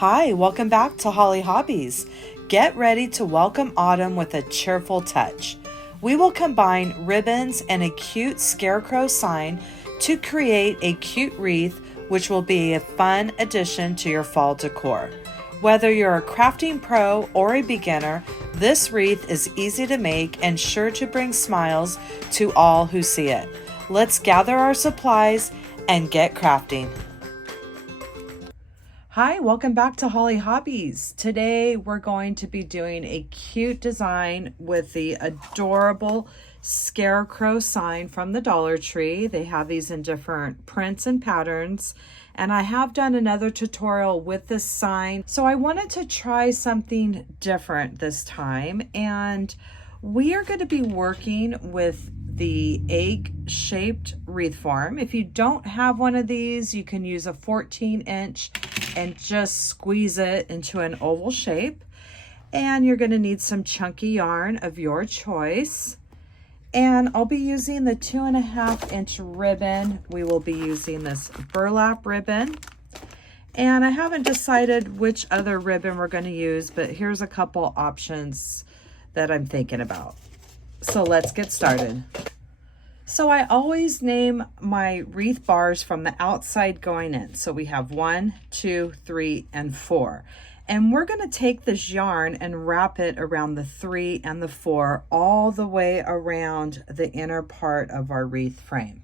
Hi, welcome back to Hollie Hobbies. Get ready to welcome autumn with a cheerful touch. We will combine ribbons and a cute scarecrow sign to create a cute wreath, which will be a fun addition to your fall decor. Whether you're a crafting pro or a beginner, this wreath is easy to make and sure to bring smiles to all who see it. Let's gather our supplies and get crafting. Hi, welcome back to Hollie Hobbies. Today we're going to be doing a cute design with the adorable scarecrow sign from the Dollar Tree. They have these in different prints and patterns, and I have done another tutorial with this sign, so I wanted to try something different this time. And we are going to be working with the egg-shaped wreath form. If you don't have one of these, you can use a 14-inch and just squeeze it into an oval shape. And you're going to need some chunky yarn of your choice. And I'll be using the 2.5-inch ribbon. We will be using this burlap ribbon. And I haven't decided which other ribbon we're going to use, but here's a couple options that I'm thinking about. So let's get started. So I always name my wreath bars from the outside going in. So we have 1, 2, 3, and 4. And we're going to take this yarn and wrap it around the 3 and the 4 all the way around the inner part of our wreath frame.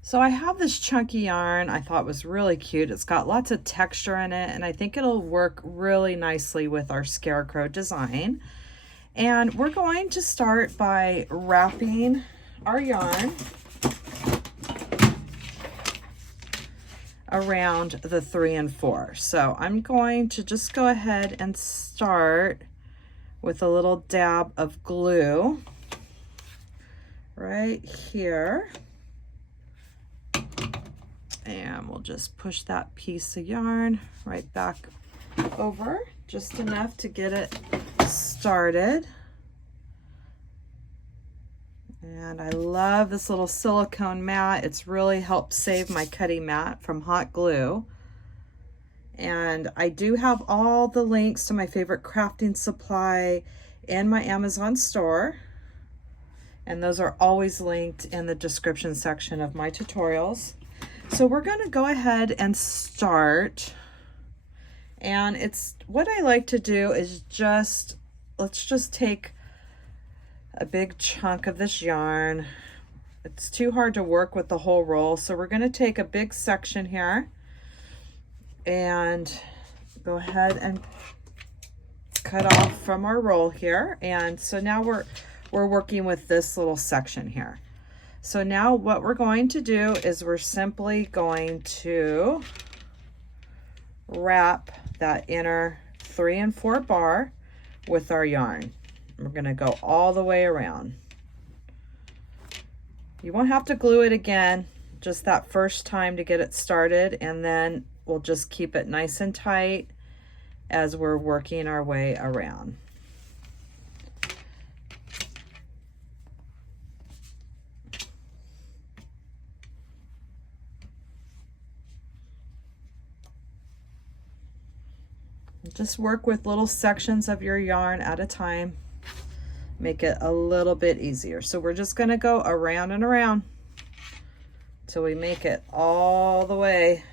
So I have this chunky yarn I thought was really cute. It's got lots of texture in it, and I think it'll work really nicely with our scarecrow design. And we're going to start by wrapping our yarn around the 3 and 4. So I'm going to just go ahead and start with a little dab of glue right here. And we'll just push that piece of yarn right back over, just enough to get it started. And I love this little silicone mat. It's really helped save my cutting mat from hot glue. And I do have all the links to my favorite crafting supply in my Amazon store. And those are always linked in the description section of my tutorials. So we're going to go ahead and start. And it's what I like to do is let's just take a big chunk of this yarn. It's too hard to work with the whole roll, so we're going to take a big section here and go ahead and cut off from our roll here. And so now we're working with this little section here. So now what we're going to do is we're simply going to wrap that inner 3 and 4 bar with our yarn. We're going to go all the way around. You won't have to glue it again, just that first time to get it started, and then we'll just keep it nice and tight as we're working our way around. Just work with little sections of your yarn at a time. Make it a little bit easier. So we're just going to go around and around till we make it all the way.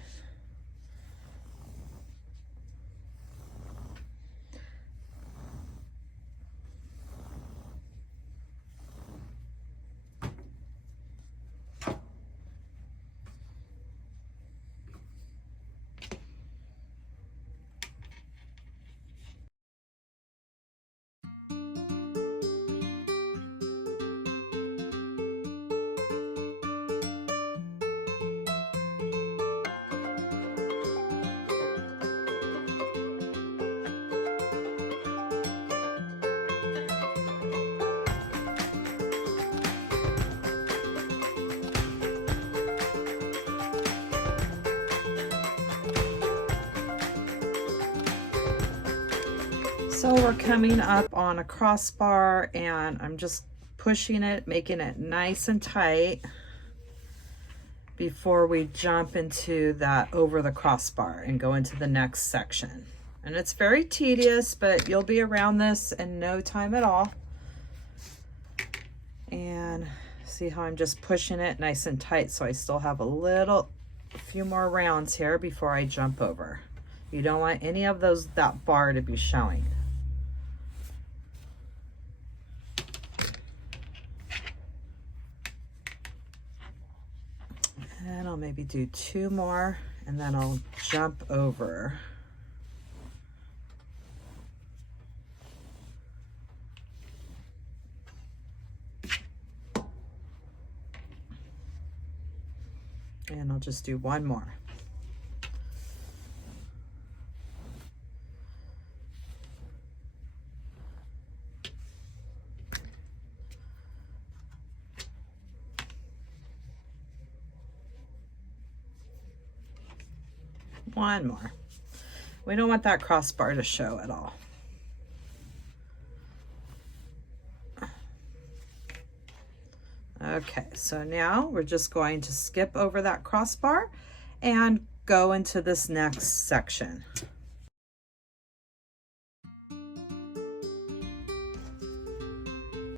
So we're coming up on a crossbar, and I'm just pushing it, making it nice and tight. before we jump into that over the crossbar and go into the next section. And it's very tedious, but you'll be around this in no time at all. And see how I'm just pushing it nice and tight, so I still have a few more rounds here before I jump over. You don't want any of that bar to be showing. And I'll maybe do 2 more and then I'll jump over. And I'll just do 1 more. One more. We don't want that crossbar to show at all. Okay, so now we're just going to skip over that crossbar and go into this next section.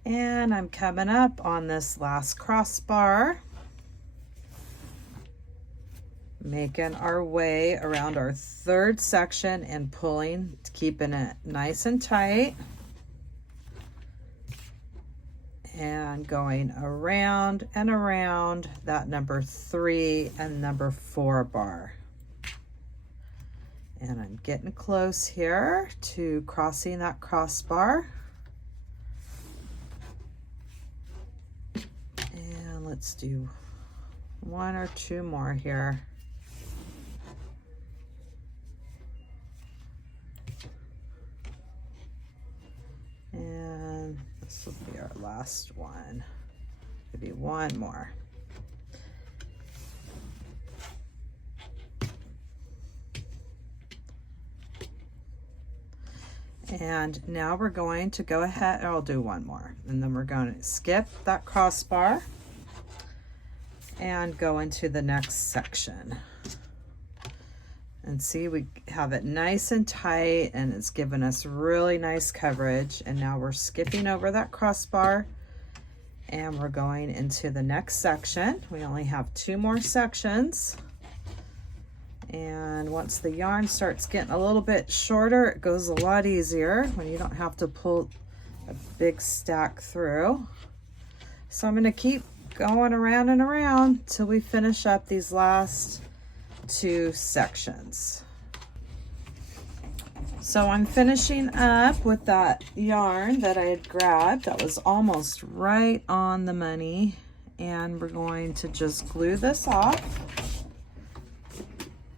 And I'm coming up on this last crossbar, making our way around our 3rd section and pulling, keeping it nice and tight. And going around and around that number 3 and number 4 bar. And I'm getting close here to crossing that crossbar. And let's do 1 or 2 more here. And this will be our last one. Maybe 1 more. And now we're going to go ahead, I'll do 1 more, and then we're going to skip that crossbar and go into the next section. And see, we have it nice and tight and it's given us really nice coverage. And now we're skipping over that crossbar and we're going into the next section. We only have 2 more sections. And once the yarn starts getting a little bit shorter, it goes a lot easier when you don't have to pull a big stack through. So I'm going to keep going around and around till we finish up these last 2 sections. So I'm finishing up with that yarn that I had grabbed that was almost right on the money, and we're going to just glue this off,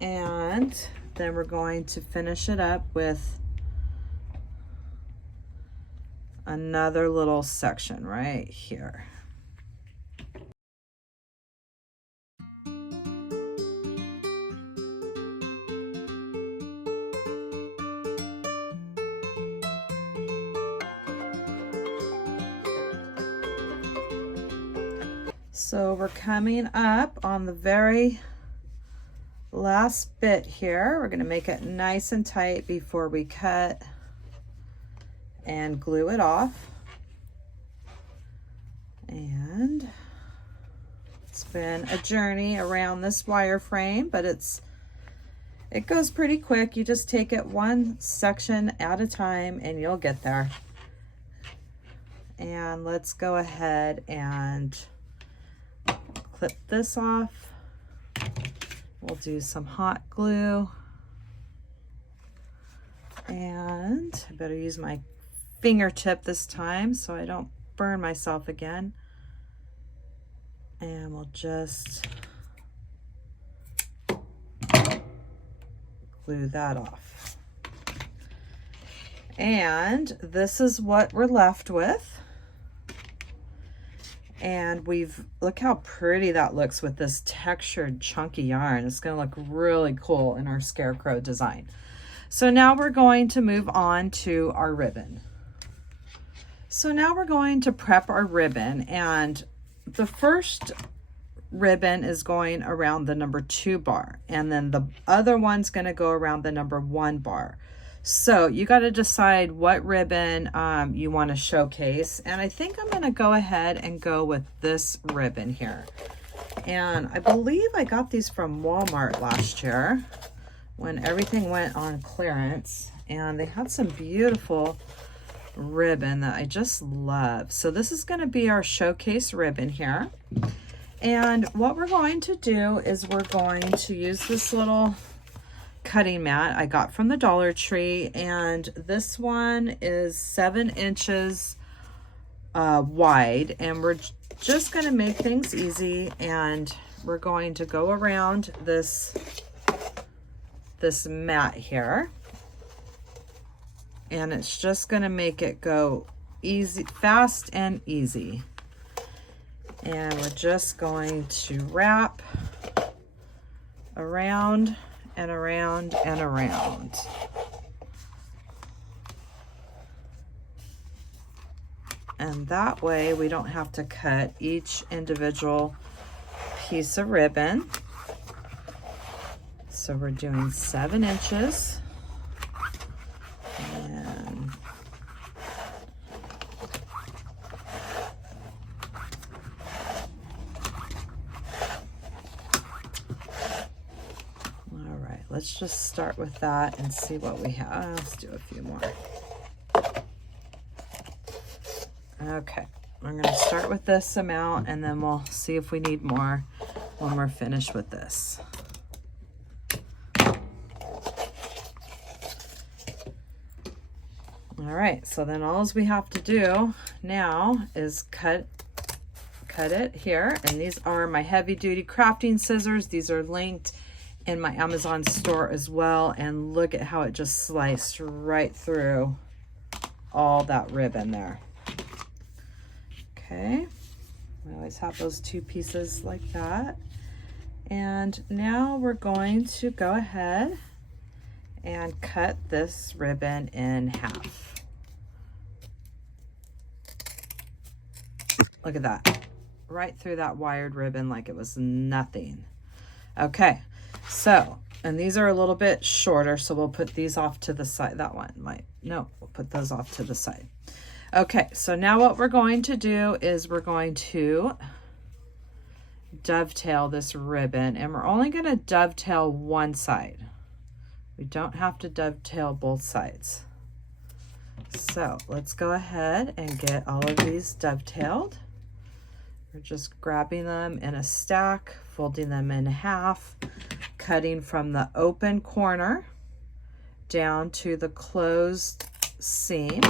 and then we're going to finish it up with another little section right here. So we're coming up on the very last bit here. We're going to make it nice and tight before we cut and glue it off. And it's been a journey around this wireframe, but it goes pretty quick. You just take it 1 section at a time and you'll get there. And let's go ahead and clip this off. We'll do some hot glue. And I better use my fingertip this time so I don't burn myself again. And we'll just glue that off. And this is what we're left with. And look how pretty that looks with this textured chunky yarn. It's going to look really cool in our scarecrow design. So now we're going to move on to our ribbon. So now we're going to prep our ribbon, and the first ribbon is going around the number 2 bar, and then the other one's going to go around the number 1 bar. So you got to decide what ribbon you want to showcase, and I think I'm going to go ahead and go with this ribbon here. And I believe I got these from Walmart last year when everything went on clearance, and they had some beautiful ribbon that I just love. So this is going to be our showcase ribbon here. And what we're going to do is we're going to use this little cutting mat I got from the Dollar Tree, and this one is 7 inches wide, and we're just going to make things easy, and we're going to go around this mat here, and it's just going to make it go easy, fast and easy. And we're just going to wrap around and around and around. And that way we don't have to cut each individual piece of ribbon. So we're doing 7 inches. And let's just start with that and see what we have. Let's do a few more. Okay, we're going to start with this amount, and then we'll see if we need more when we're finished with this. All right, so then all we have to do now is cut it here. And these are my heavy duty crafting scissors. These are linked in my Amazon store as well, and look at how it just sliced right through all that ribbon there. Okay, we always have those 2 pieces like that. And now we're going to go ahead and cut this ribbon in half. Look at that, right through that wired ribbon like it was nothing. Okay, so, and these are a little bit shorter, so we'll put these off to the side. That one might, no, we'll put those off to the side. Okay, so now what we're going to do is we're going to dovetail this ribbon, and we're only going to dovetail one side. We don't have to dovetail both sides. So let's go ahead and get all of these dovetailed. We're just grabbing them in a stack, folding them in half, cutting from the open corner down to the closed seam.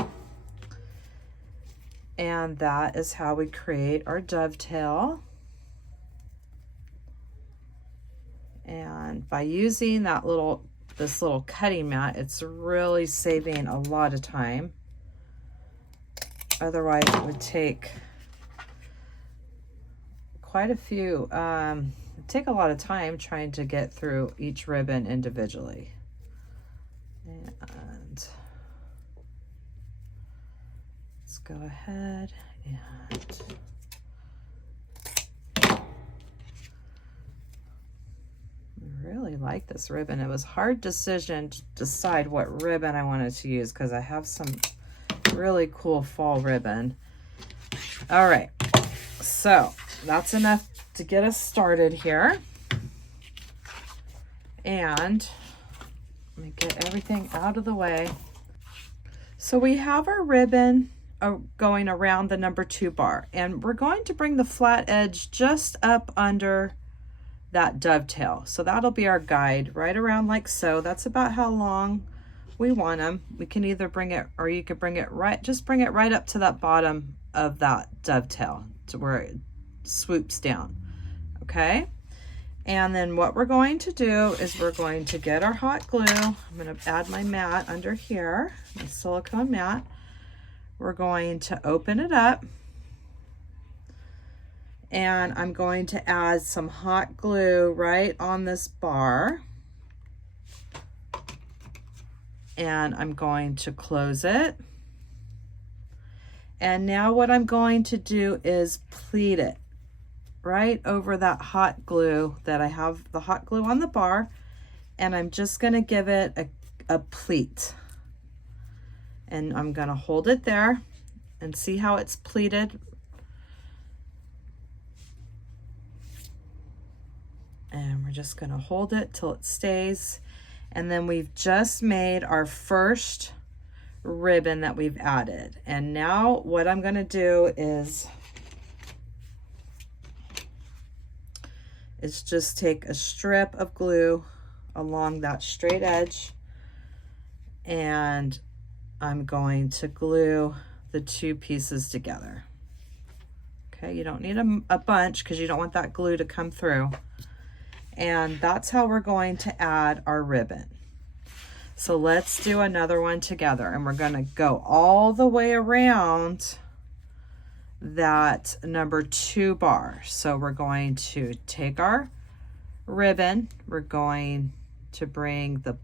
And that is how we create our dovetail. And by using that this little cutting mat, it's really saving a lot of time. Otherwise it would take quite a few, it'd take a lot of time trying to get through each ribbon individually. And let's go ahead and really like this ribbon. It was a hard decision to decide what ribbon I wanted to use because I have some really cool fall ribbon. All right, so that's enough to get us started here. And let me get everything out of the way. So we have our ribbon going around the number 2 bar, and we're going to bring the flat edge just up under that dovetail. So that'll be our guide right around like so. That's about how long we want them. We can either bring it, or you could bring it right, just bring it right up to that bottom of that dovetail to where it swoops down. Okay, and then what we're going to do is we're going to get our hot glue. I'm going to add my mat under here, my silicone mat. We're going to open it up, and I'm going to add some hot glue right on this bar, and I'm going to close it. And now what I'm going to do is pleat it. right over that hot glue that I have the hot glue on the bar, and I'm just going to give it a pleat. And I'm going to hold it there and see how it's pleated. And we're just going to hold it till it stays. And then we've just made our first ribbon that we've added. And now what I'm going to do is just take a strip of glue along that straight edge, and I'm going to glue the two pieces together. Okay, you don't need a bunch because you don't want that glue to come through. And that's how we're going to add our ribbon. So let's do another one together, and we're going to go all the way around that number 2 bar. So we're going to take our ribbon, we're going to bring the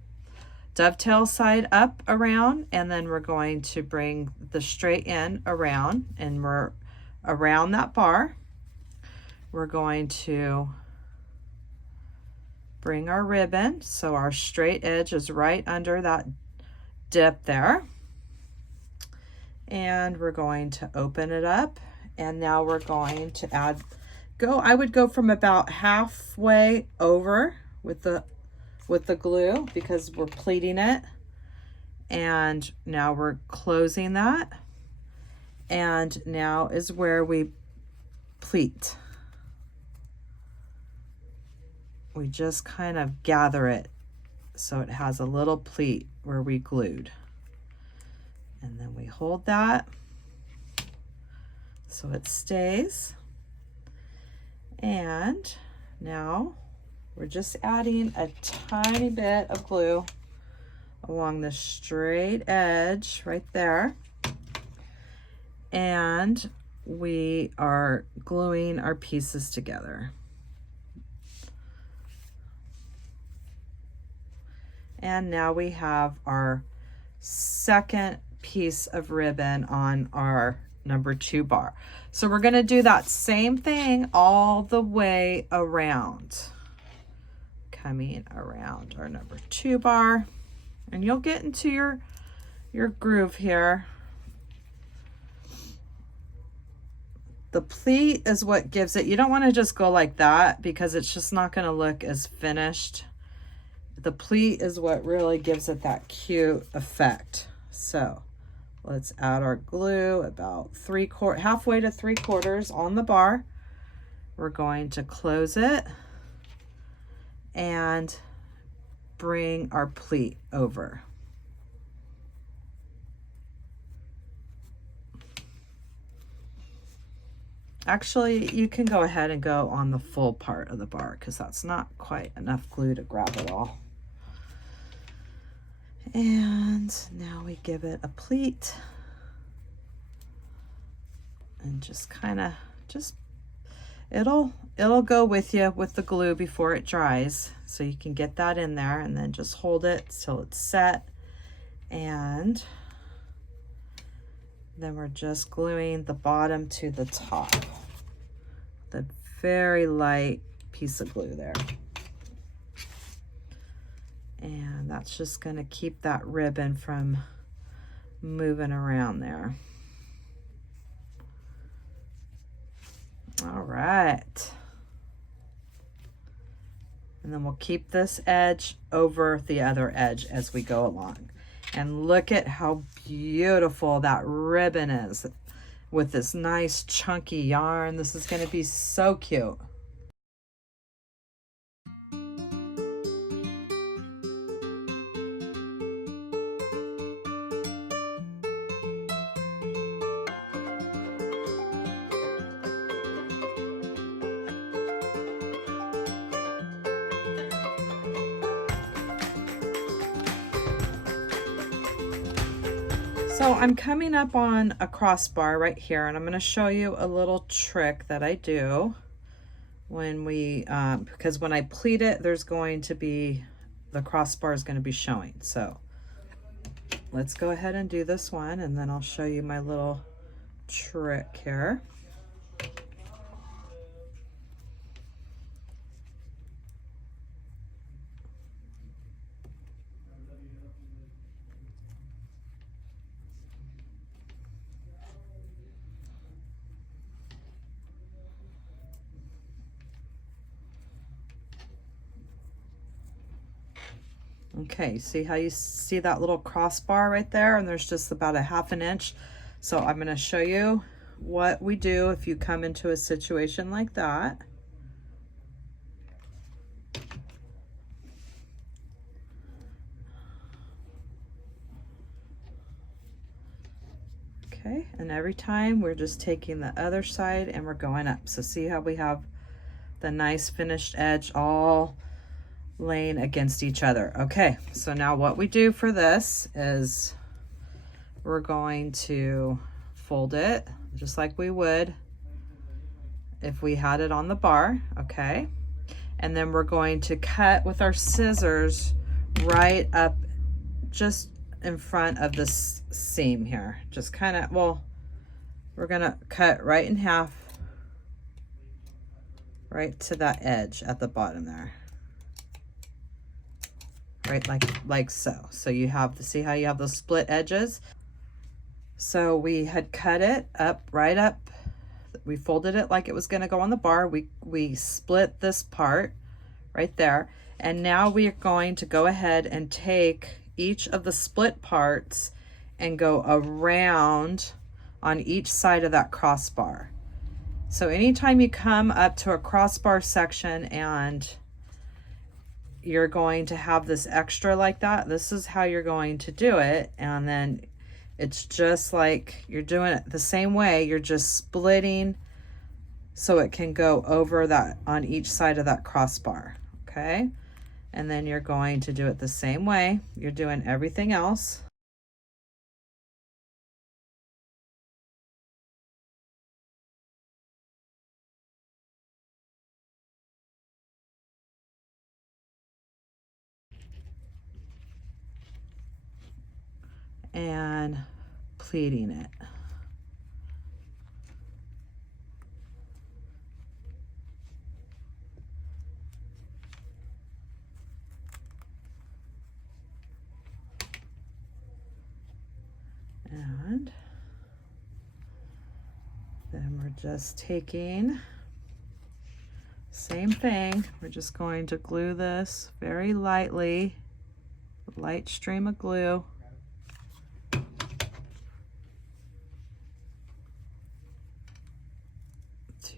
dovetail side up around, and then we're going to bring the straight end around, and we're around that bar. We're going to bring our ribbon so our straight edge is right under that dip there, and we're going to open it up, and now we're going to add, I would go from about halfway over with the glue because we're pleating it, and now we're closing that, and now is where we pleat. We just kind of gather it so it has a little pleat where we glued, and then we hold that so it stays. And now we're just adding a tiny bit of glue along the straight edge right there, and we are gluing our pieces together. And now we have our second piece of ribbon on our number 2 bar. So we're going to do that same thing all the way around, coming around our number 2 bar, and you'll get into your groove here. The pleat is what gives it. You don't want to just go like that because it's just not going to look as finished. The pleat is what really gives it that cute effect. So let's add our glue about halfway to 3/4 on the bar. We're going to close it and bring our pleat over. Actually, you can go ahead and go on the full part of the bar because that's not quite enough glue to grab it all. And now we give it a pleat and just kind of it'll go with you with the glue before it dries, so you can get that in there, and then just hold it till it's set, and then we're just gluing the bottom to the top. The very light piece of glue there. And that's just going to keep that ribbon from moving around there. All right. And then we'll keep this edge over the other edge as we go along. And look at how beautiful that ribbon is with this nice chunky yarn. This is going to be so cute. So I'm coming up on a crossbar right here, and I'm going to show you a little trick that I do when we, because when I pleat it, there's going to be, the crossbar is going to be showing. So let's go ahead and do this one, and then I'll show you my little trick here. Okay, see how you see that little crossbar right there, and there's just about a 1/2 inch. So I'm going to show you what we do if you come into a situation like that. Okay, and every time we're just taking the other side and we're going up. So see how we have the nice finished edge all laying against each other. Okay, so now what we do for this is we're going to fold it just like we would if we had it on the bar, okay? And then we're going to cut with our scissors right up just in front of this seam here. Just kind of, well, we're gonna cut right in half, right to that edge at the bottom there. Right, like so. So you have to see how you have those split edges. So we had cut it up, right up. We folded it like it was gonna go on the bar. We split this part right there. And now we are going to go ahead and take each of the split parts and go around on each side of that crossbar. So anytime you come up to a crossbar section and you're going to have this extra like that, this is how you're going to do it. And then it's just like you're doing it the same way, you're just splitting so it can go over that on each side of that crossbar, okay? And then you're going to do it the same way you're doing everything else. And pleating it. And then we're just taking, same thing, we're just going to glue this very lightly, a light stream of glue.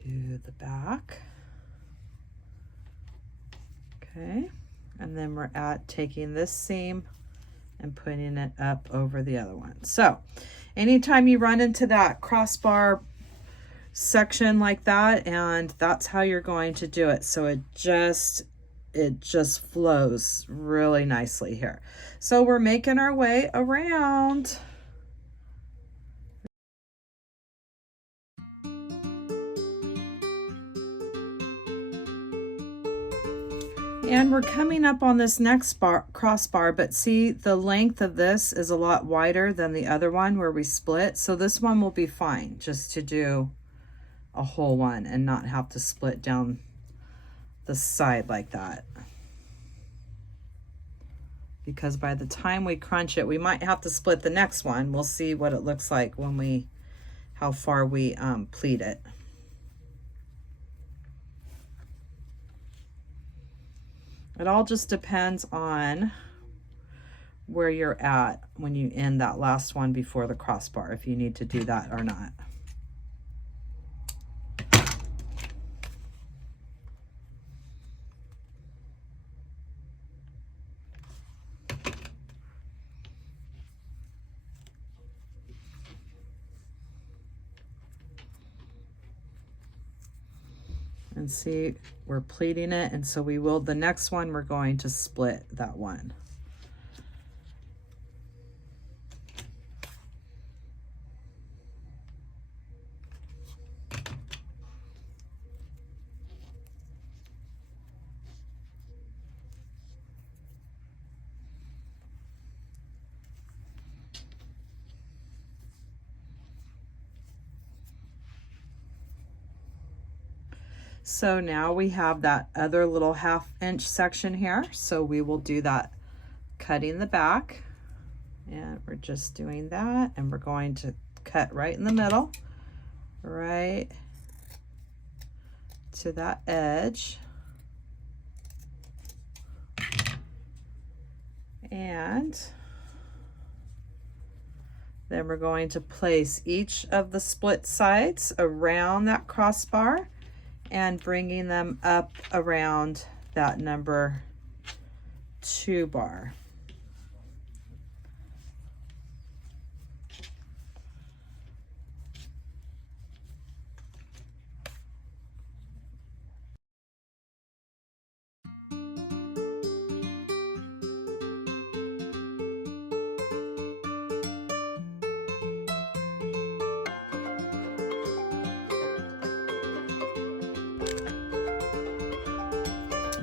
To the back. Okay, and then we're taking this seam and putting it up over the other one. So anytime you run into that crossbar section like that, and that's how you're going to do it. So it just flows really nicely here. So we're making our way around. And we're coming up on this next crossbar, but see the length of this is a lot wider than the other one where we split. So this one will be fine just to do a whole one and not have to split down the side like that. Because by the time we crunch it, we might have to split the next one. We'll see what it looks like when how far we pleat it. It all just depends on where you're at when you end that last one before the crossbar, if you need to do that or not. And see, we're pleating it, and so we will, the next one, we're going to split that one. So now we have that other little 1/2 inch section here. So we will do that cutting the back, and we're just doing that, and we're going to cut right in the middle, right to that edge. And then we're going to place each of the split sides around that crossbar and bringing them up around that number 2 bar.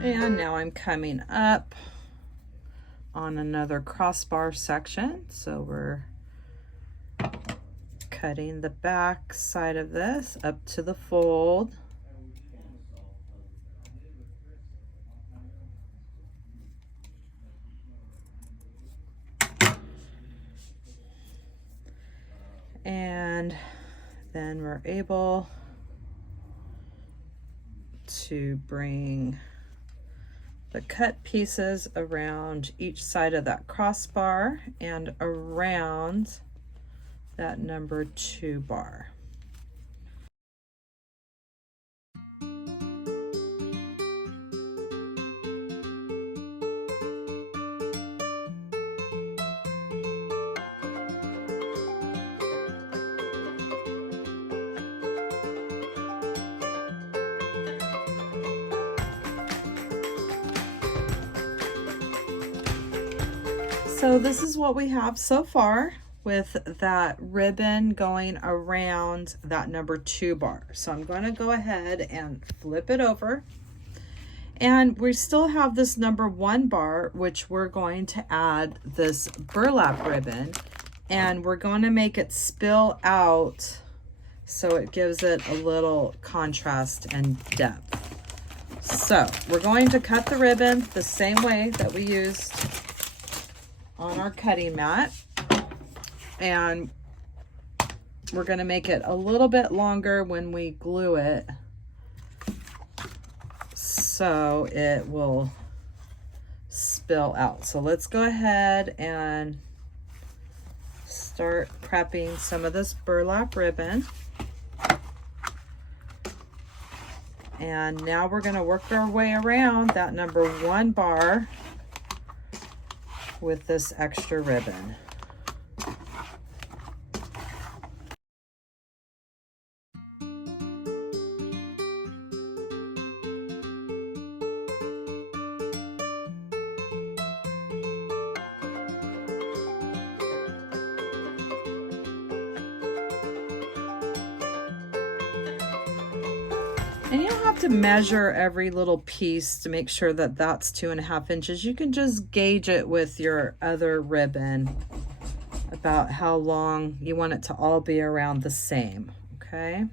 And now I'm coming up on another crossbar section. So we're cutting the back side of this up to the fold. And then we're able to bring the cut pieces around each side of that crossbar and around that number 2 bar. So this is what we have so far with that ribbon going around that number 2 bar. So I'm going to go ahead and flip it over. And we still have this number 1 bar, which we're going to add this burlap ribbon, and we're going to make it spill out so it gives it a little contrast and depth. So we're going to cut the ribbon the same way that we used on our cutting mat, and we're going to make it a little bit longer when we glue it so it will spill out. So let's go ahead and start prepping some of this burlap ribbon. And now we're going to work our way around that number 1 bar with this extra ribbon. And you don't have to measure every little piece to make sure that that's 2.5 inches. You can just gauge it with your other ribbon about how long you want it to all be around the same, okay?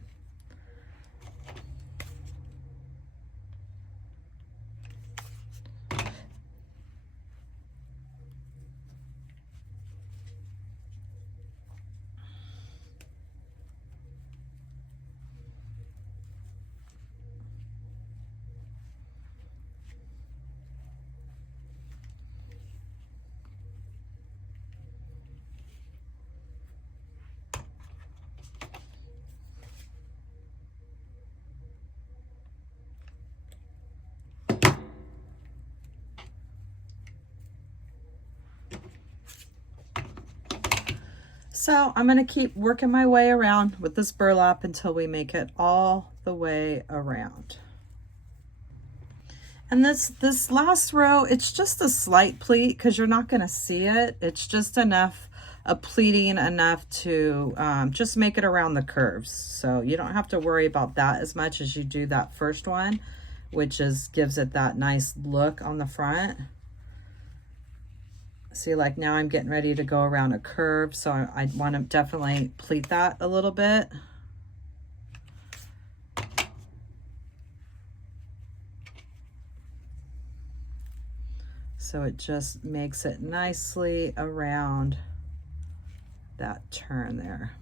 So I'm going to keep working my way around with this burlap until we make it all the way around. And this last row, it's just a slight pleat because you're not going to see it. It's just enough, a pleating enough to just make it around the curves. So you don't have to worry about that as much as you do that first one, which gives it that nice look on the front. See, like now I'm getting ready to go around a curve, so I want to definitely pleat that a little bit. So it just makes it nicely around that turn there.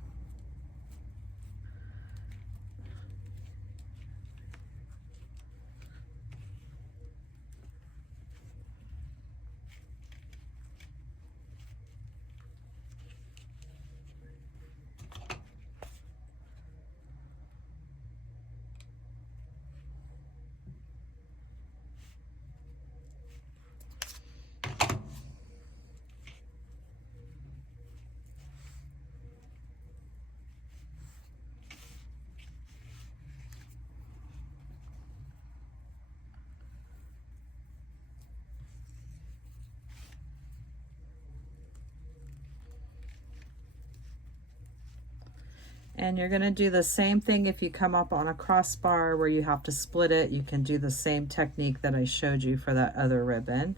And you're going to do the same thing if you come up on a crossbar where you have to split it. You can do the same technique that I showed you for that other ribbon.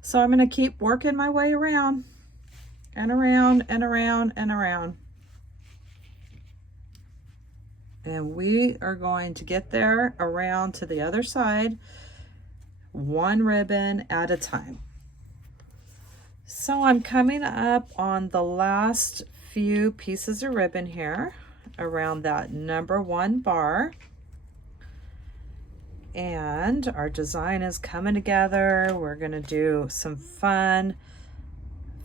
So I'm going to keep working my way around and around and around and around. And we are going to get there around to the other side, one ribbon at a time. So I'm coming up on the last few pieces of ribbon here around that number 1 bar. And our design is coming together. We're gonna do some fun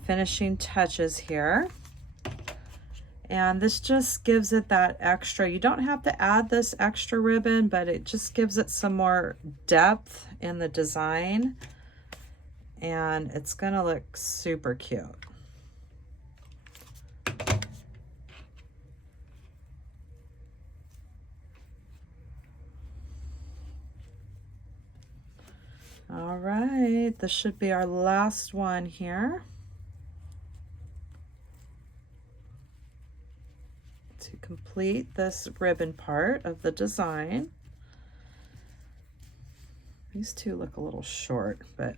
finishing touches here. And this just gives it that extra. You don't have to add this extra ribbon, but it just gives it some more depth in the design. And it's gonna look super cute. All right, this should be our last one here. To complete this ribbon part of the design. These two look a little short, but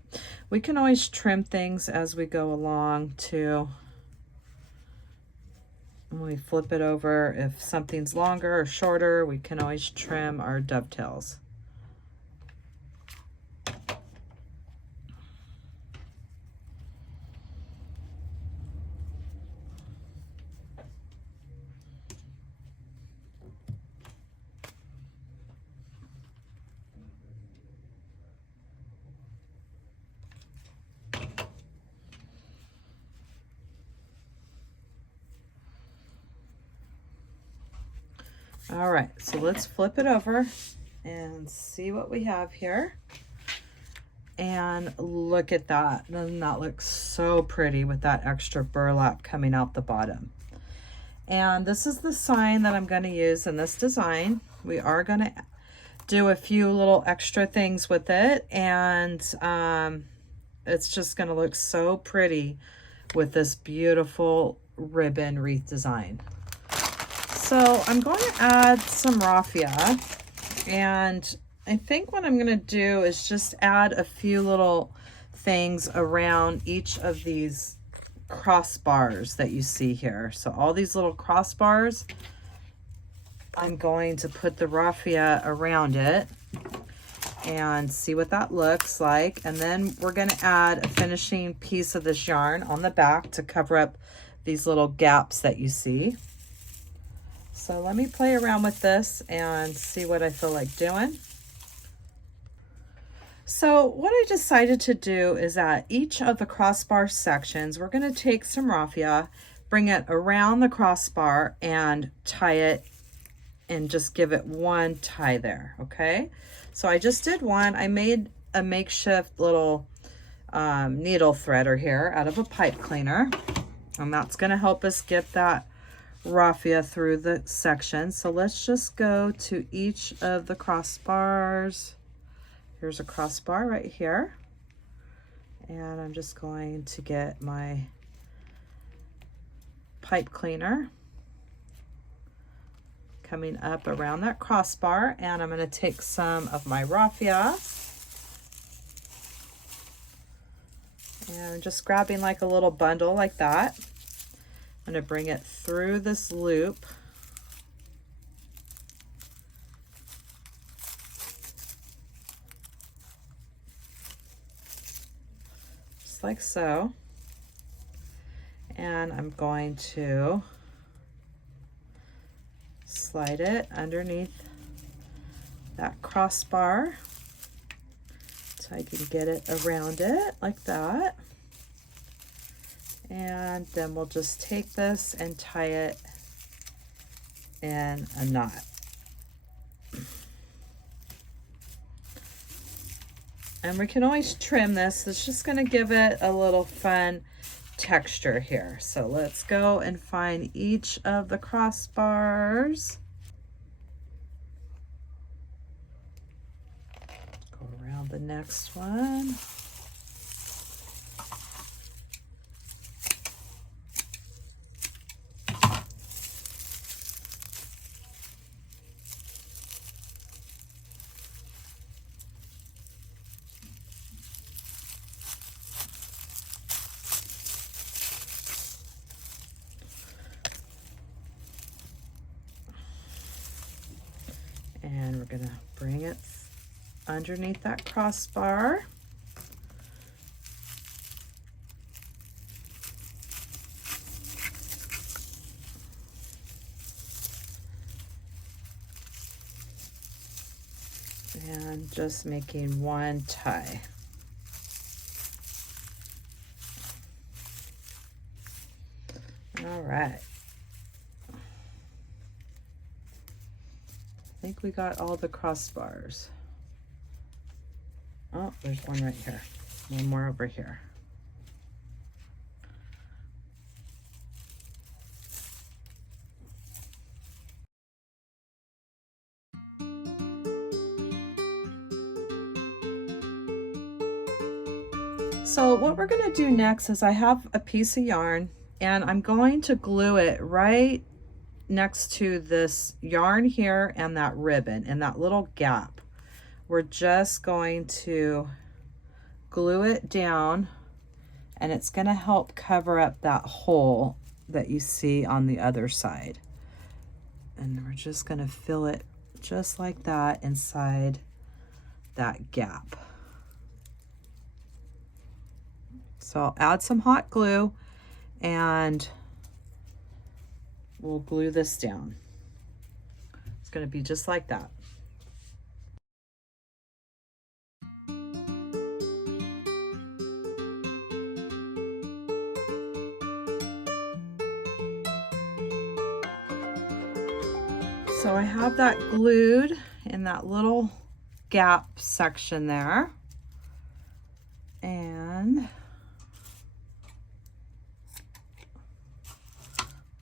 we can always trim things as we go along too. When we flip it over, if something's longer or shorter, we can always trim our dovetails. All right, so let's flip it over and see what we have here. And look at that. Doesn't that look so pretty with that extra burlap coming out the bottom? And this is the sign that I'm going to use in this design. We are going to do a few little extra things with it, and it's just going to look so pretty with this beautiful ribbon wreath design. So I'm going to add some raffia, and I think what I'm going to do is just add a few little things around each of these crossbars that you see here. So all these little crossbars, I'm going to put the raffia around it and see what that looks like. And then we're going to add a finishing piece of this yarn on the back to cover up these little gaps that you see. So let me play around with this and see what I feel like doing. So what I decided to do is at each of the crossbar sections, we're going to take some raffia, bring it around the crossbar and tie it and just give it one tie there, okay? So I just did one. I made a makeshift little needle threader here out of a pipe cleaner, and that's going to help us get that raffia through the section. So let's just go to each of the crossbars. Here's a crossbar right here, and I'm just going to get my pipe cleaner coming up around that crossbar, and I'm going to take some of my raffia and just grabbing like a little bundle like that. I'm going to bring it through this loop. Just like so. And I'm going to slide it underneath that crossbar so I can get it around it like that. And then we'll just take this and tie it in a knot. And we can always trim this. It's just going to give it a little fun texture here. So let's go and find each of the crossbars. Go around the next one. And we're gonna bring it underneath that crossbar. And just making one tie. All right. I think we got all the crossbars. Oh, there's one right here. One more over here. So what we're going to do next is I have a piece of yarn and I'm going to glue it right next to this yarn here and that ribbon and that little gap. We're just going to glue it down and it's going to help cover up that hole that you see on the other side. And we're just going to fill it just like that inside that gap. So I'll add some hot glue and we'll glue this down. It's going to be just like that. So I have that glued in that little gap section there. And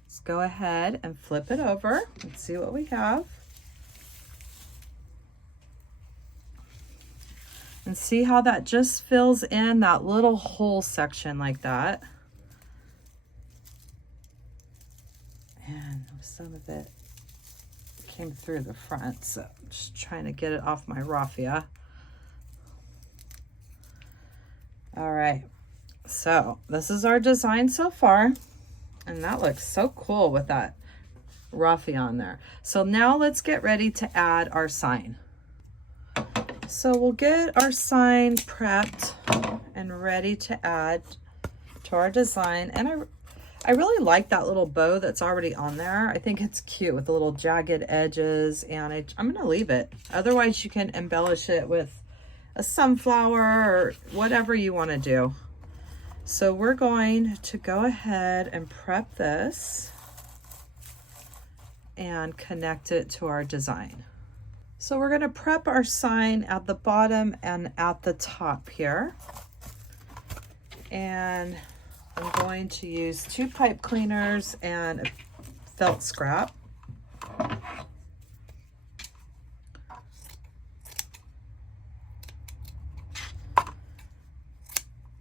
let's go ahead and flip it over and see what we have. And see how that just fills in that little hole section like that. And some of it came through the front, so I'm just trying to get it off my raffia. All right, so this is our design so far, and that looks so cool with that raffia on there. So now let's get ready to add our sign. So we'll get our sign prepped and ready to add to our design. And I really like that little bow that's already on there. I think it's cute with the little jagged edges, and I'm gonna leave it. Otherwise you can embellish it with a sunflower or whatever you wanna do. So we're going to go ahead and prep this and connect it to our design. So we're gonna prep our sign at the bottom and at the top here. And I'm going to use 2 pipe cleaners and a felt scrap.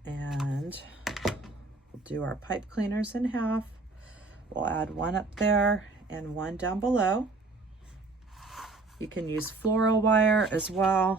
And we'll do our pipe cleaners in half. We'll add one up there and one down below. You can use floral wire as well.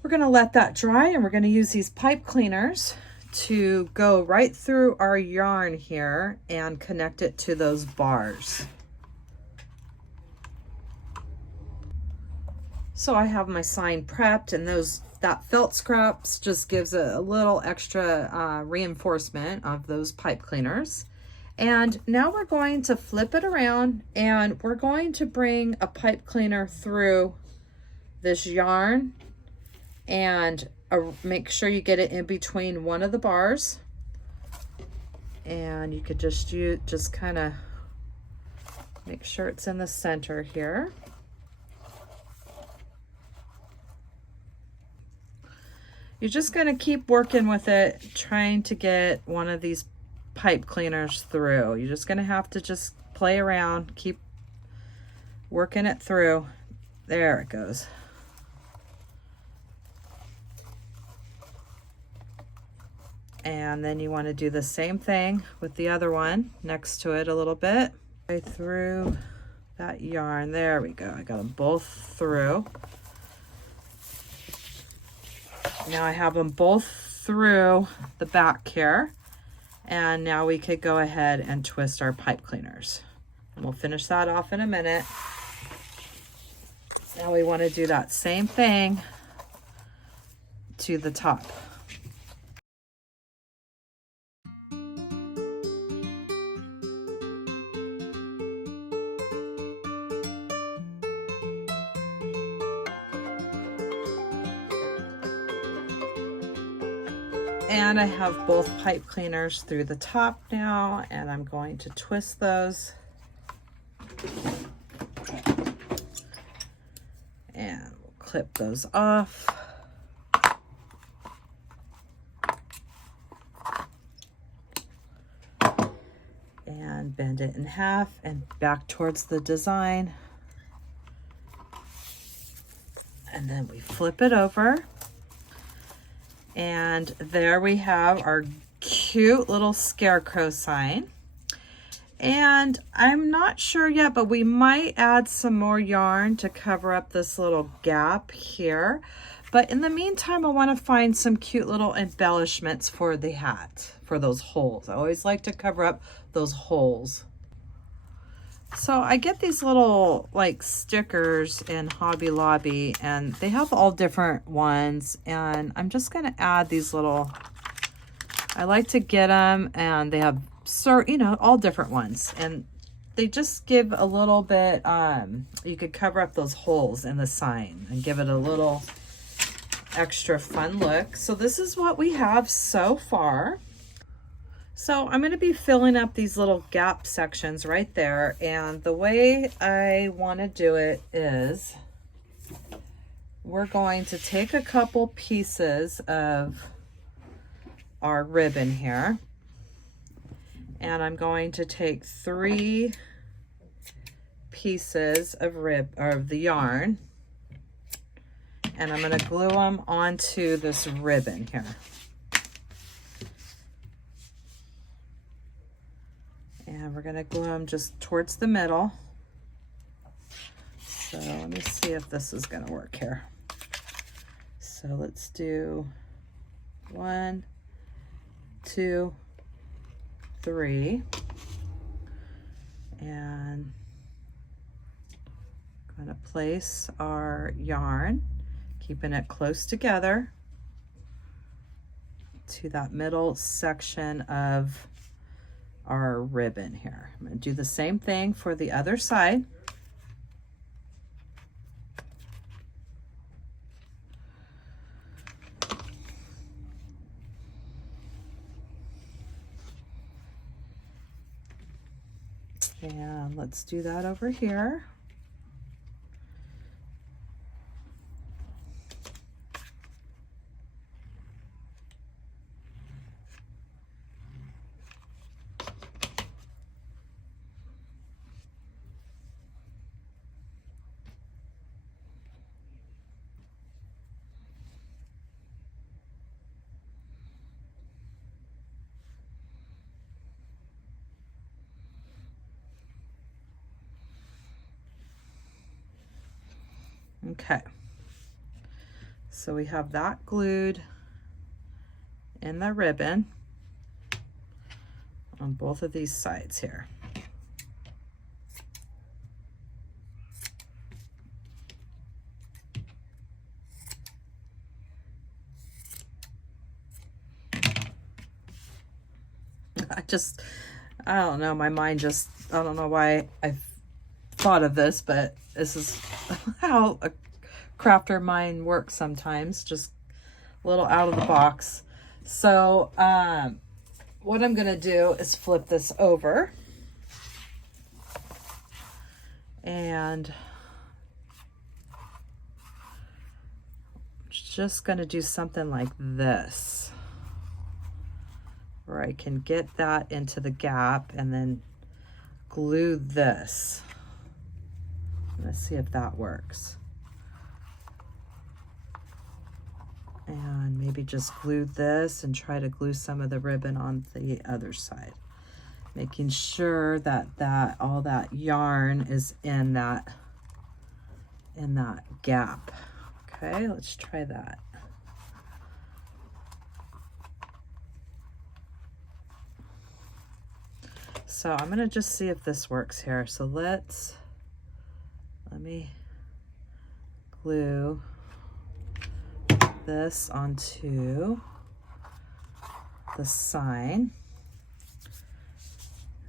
We're going to let that dry, and we're going to use these pipe cleaners to go right through our yarn here and connect it to those bars. So I have my sign prepped, and that felt scraps just gives a little extra reinforcement of those pipe cleaners. And now we're going to flip it around and we're going to bring a pipe cleaner through this yarn and make sure you get it in between one of the bars. And you could just kind of make sure it's in the center here. You're just going to keep working with it, trying to get one of these pipe cleaners through. You're just going to have to just play around, keep working it through. There it goes. And then you want to do the same thing with the other one next to it a little bit. Right through that yarn. There we go. I got them both through. Now I have them both through the back here. And now we could go ahead and twist our pipe cleaners. And we'll finish that off in a minute. Now we want to do that same thing to the top. And I have both pipe cleaners through the top now, and I'm going to twist those. And we'll clip those off. And bend it in half and back towards the design. And then we flip it over. And there we have our cute little scarecrow sign. And I'm not sure yet, but we might add some more yarn to cover up this little gap here. But in the meantime, I want to find some cute little embellishments for the hat, for those holes. I always like to cover up those holes. So I get these little like stickers in Hobby Lobby, and they have all different ones, and I'm just going to add these little, I like to get them, and they have, all different ones, and they just give a little bit, you could cover up those holes in the sign and give it a little extra fun look. So this is what we have so far. So I'm going to be filling up these little gap sections right there, and the way I want to do it is we're going to take a couple pieces of our ribbon here, and I'm going to take 3 pieces of the yarn, and I'm going to glue them onto this ribbon here. And we're going to glue them just towards the middle. So let me see if this is going to work here. So let's do 1, 2, 3. And I'm going to place our yarn, keeping it close together to that middle section of our ribbon here. I'm going to do the same thing for the other side. And let's do that over here. Okay, so we have that glued in the ribbon on both of these sides here. I don't know, my mind just, I don't know why I thought of this, but this is how a crafter mind works sometimes, just a little out of the box. So what I'm gonna do is flip this over, and just gonna do something like this, where I can get that into the gap and then glue this. Let's see if that works. And maybe just glue this and try to glue some of the ribbon on the other side, making sure that all that yarn is in that gap. Okay, let's try that. So I'm gonna just see if this works here. So let me glue this onto the sign,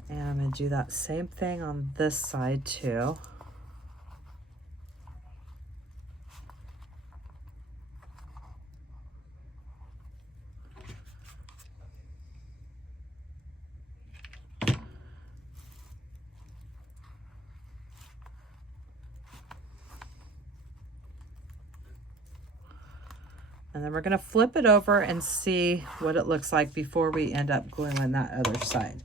and I'm going to do that same thing on this side too. And then we're going to flip it over and see what it looks like before we end up gluing that other side.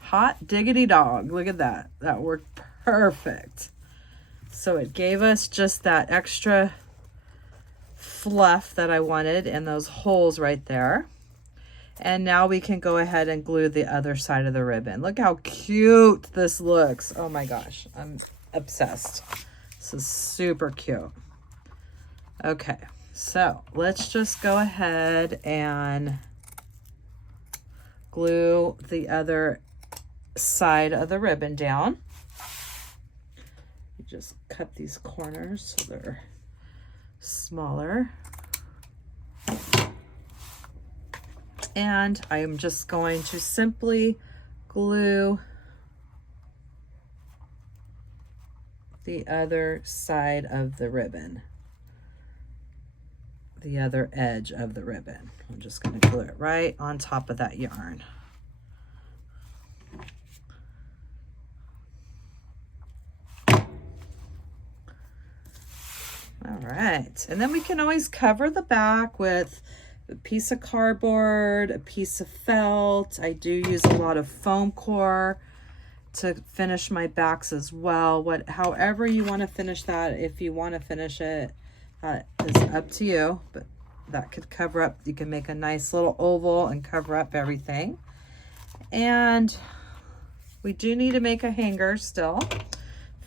Hot diggity dog. Look at that. That worked perfect. So it gave us just that extra fluff that I wanted in those holes right there. And now we can go ahead and glue the other side of the ribbon. Look how cute this looks. Oh my gosh, I'm obsessed. This is super cute. Okay, so let's just go ahead and glue the other side of the ribbon down. You just cut these corners so they're smaller. And I am just going to simply glue the other side of the ribbon, the other edge of the ribbon. I'm just going to glue it right on top of that yarn. All right, and then we can always cover the back with a piece of cardboard, a piece of felt. I do use a lot of foam core to finish my backs as well. However you want to finish that, if you want to finish it, that is up to you, but that could cover up. You can make a nice little oval and cover up everything. And we do need to make a hanger still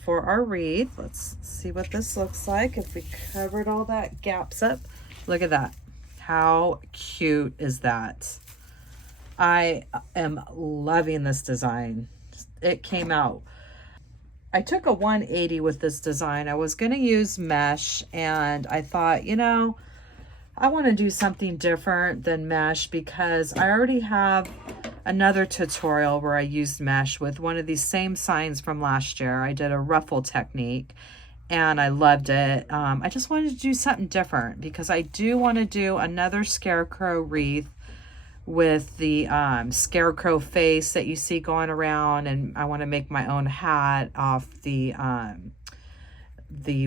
for our wreath. Let's see what this looks like if we covered all that gaps up. Look at that. How cute is that? I am loving this design. It came out. I took a 180 with this design. I was going to use mesh, and I thought, you know, I want to do something different than mesh because I already have another tutorial where I used mesh with one of these same signs from last year. I did a ruffle technique and I loved it. I just wanted to do something different because I do want to do another scarecrow wreath with the scarecrow face that you see going around, and I want to make my own hat off the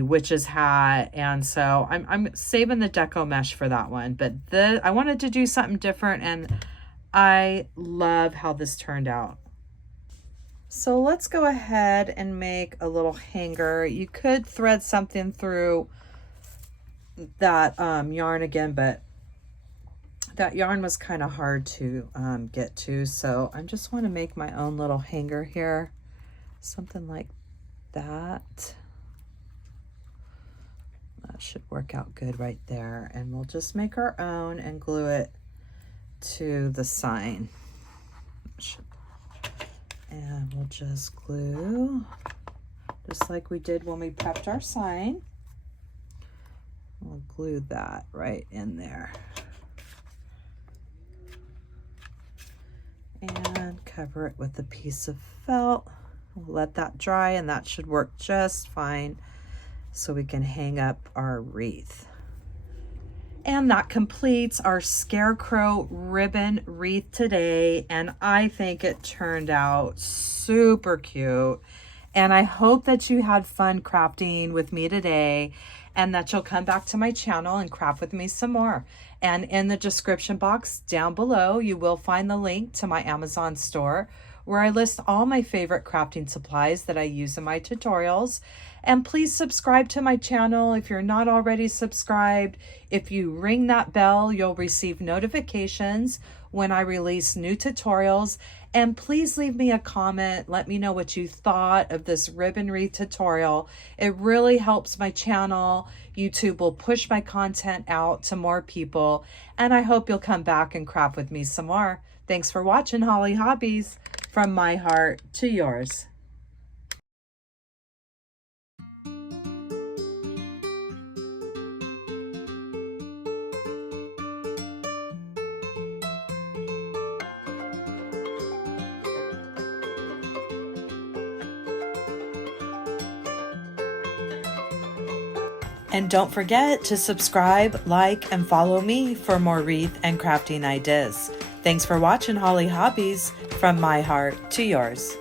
witch's hat, and so I'm saving the deco mesh for that one. But I wanted to do something different, and I love how this turned out. So let's go ahead and make a little hanger. You could thread something through that yarn again, but that yarn was kind of hard to get to, so I just want to make my own little hanger here, something like that. That should work out good right there, and we'll just make our own and glue it to the sign. And we'll just glue, just like we did when we prepped our sign. We'll glue that right in there. And cover it with a piece of felt. We'll let that dry, and that should work just fine so we can hang up our wreath. And that completes our scarecrow ribbon wreath today, and I think it turned out super cute. And I hope that you had fun crafting with me today, and that you'll come back to my channel and craft with me some more. And in the description box down below, you will find the link to my Amazon store, where I list all my favorite crafting supplies that I use in my tutorials. And please subscribe to my channel if you're not already subscribed. If you ring that bell, you'll receive notifications when I release new tutorials. And please leave me a comment. Let me know what you thought of this ribbon wreath tutorial. It really helps my channel. YouTube will push my content out to more people. And I hope you'll come back and craft with me some more. Thanks for watching Hollie Hobbies. From my heart to yours. And don't forget to subscribe, like, and follow me for more wreath and crafting ideas. Thanks for watching Hollie Hobbies, from my heart to yours.